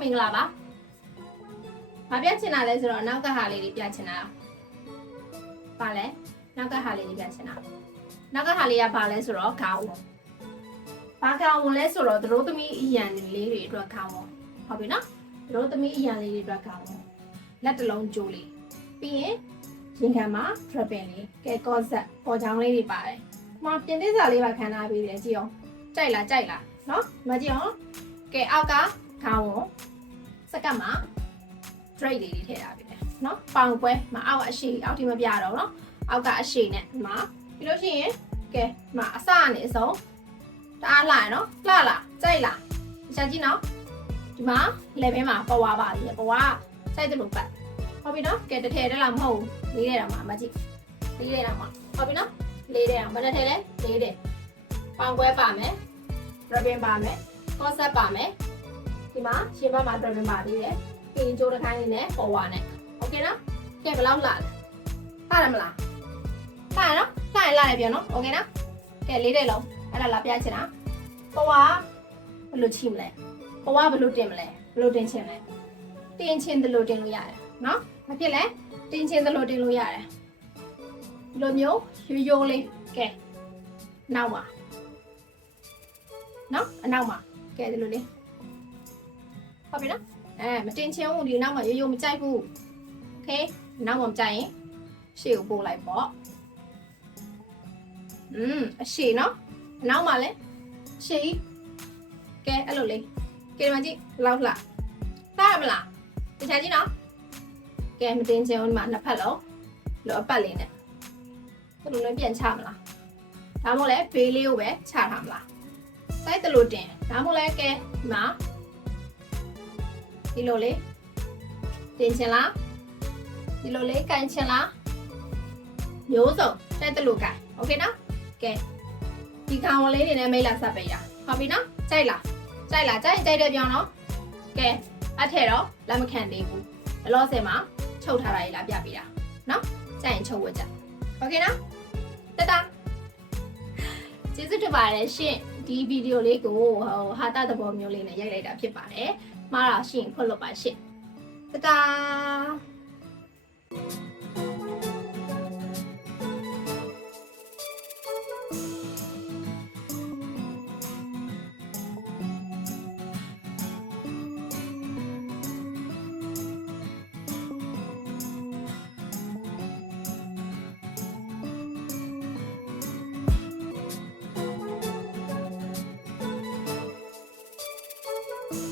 မင်္ဂလာပါမပြချင်တာလဲဆိုတော့နောက်ကဟာလေးတွေပြချင်တာပါလဲနောက်ကဟာလေးတွေပြချင်တာနောက်ကဟာလေးကဘာလဲဆိုတော့ခေါင်းဝင်ဘာခေါင်းဝင်လဲဆိုတော့သတို့သမီးအရန်လေးတွေအတွက်ခေါင်းဝင်ဟုတ်ပြီနော်သတို့သမီးအရန်လေးတွေအတွက်ခေါင်းဝင်လက်တစ်လုံးကျိုးလေးပြီးရင်ရင်ခံမှာ dripping လေးကဲ corset ပေါ်ချောင်းလေးတွေပါတယ်။မှာပြင်သစ်စာလေးပါခံထားပြီးတယ်ကြည့်အောင်။ကြိုက်လားကြိုက်လားနော်။မကြည့်အောင်။ကဲအောက်ကခေါင်းဝင် စကတ်မှာ straight လေးတွေထည့်ထားပြီတယ်နော်။ပေါင်ပွဲမအောက်အရှိအောက်ထိမပြတော့နော်။အောက်ကအရှိနဲ့ဒီမှာပြီးလို့ရှိရင်ကဲဒီမှာအစကနေအဆုံးတအားလာရနော်။လှလားကြိုက်လား။ရှာကြည့်နော်။ဒီမှာ level မှာပဝါပါလေပဝါစိုက်တယ်လို့ပတ်ဟုတ်ပြီနော်ကဲတစ်ထည့်တက်လားမဟုတ်ဘူးလေးတဲ့တော့မှာမကြည့်လေးတဲ့တော့မှာဟုတ်ပြီနော်လေးတဲ့အောင်ဘယ်တစ်ထည့်လဲလေးတဲ့ပေါင်ကွဲပါမယ် ribbon ပါမယ် concept ပါမယ် ဒီမှာရှင်ဘက်မှာ ribbon ပါသေးတယ်ပြီးရင်ကြိုးတစ်ခိုင်းလေးနဲ့ပေါ်ဝါနဲ့โอเคနော်ကဲဘယ်လောက်လာလဲလာတယ်မလားလာရနော်လာရင်လာတယ်ပြောနော်โอเคနော်ကဲလေးတဲ့လုံးအဲ့ဒါလာပြချင်တာပေါ်ဝါဘယ်လိုချိမလဲပေါ်ဝါဘယ်လိုတင်မလဲဘယ်လိုတင်ချင်လဲတင်ချင်တယ်လို့တင်လို့ရတယ်နော်မဖြစ်လဲတင်ချင်တယ်လို့တင်လို့ရတယ်ဒီလိုမျိုးရိုးရိုးလေးကဲနောက်ပါနော်အနောက်မှာကဲဒီလိုလေး ဟုတ်ပြီနော်အဲမတင်ချင်ဘူးဒီနောက်မှာရိုးရိုးမကြိုက်ဘူးโอเคနောက်မှာမကြိုက်ရင်ရှေ့ကိုပို့လိုက်ပေါ့อืมအရှေ့နော်အနောက်မှာလဲရှေ့ကဲအဲ့လိုလေးကဲဒီမှာကြည့်ဘယ်လောက်လှလှရမလားတခြားကြည့်နော်ကဲမတင်ချင်ဘူးဒီမှာနှစ်ဖက်လုံးလောအပတ်လေးနဲ့ဘယ်လိုလဲပြန်ချမလားဒါမှမဟုတ်လဲဘေးလေးကိုပဲချထားမလားစိုက်တယ်လို့တင်ဒါမှမဟုတ်လဲကဲဒီမှာ ဒီလိုလေးတင်ချင်လားဒီလိုလေးကန်ချင်လားမျိုးစုံစိုက်တယ်လို့ကန်โอเคနော်ကဲဒီကောင်လေးတွေနဲ့မိတ်လာဆက်ပေးတာဟုတ်ပြီနော်ကြိုက်လားကြိုက်လားကြိုက်ရင်ကြိုက်တယ်ပြောနော်ကဲအထက်တော့လက်မခံသေးဘူးဘလော့ဆယ်မှာချုပ်ထားတာကြီးလာပြပေးတာနော်ကြိုက်ရင်ချုပ်ဝတ်ကြโอเคနော်တတာကျေးဇူးတင်ပါတယ်ရှင်ဒီဗီဒီယိုလေးကိုဟိုဟာတာသဘောမျိုးလေးနဲ့ရိုက်လိုက်တာဖြစ်ပါတယ် မှားတာရှင်ဖွင့်လို့ပါရှင်တတာ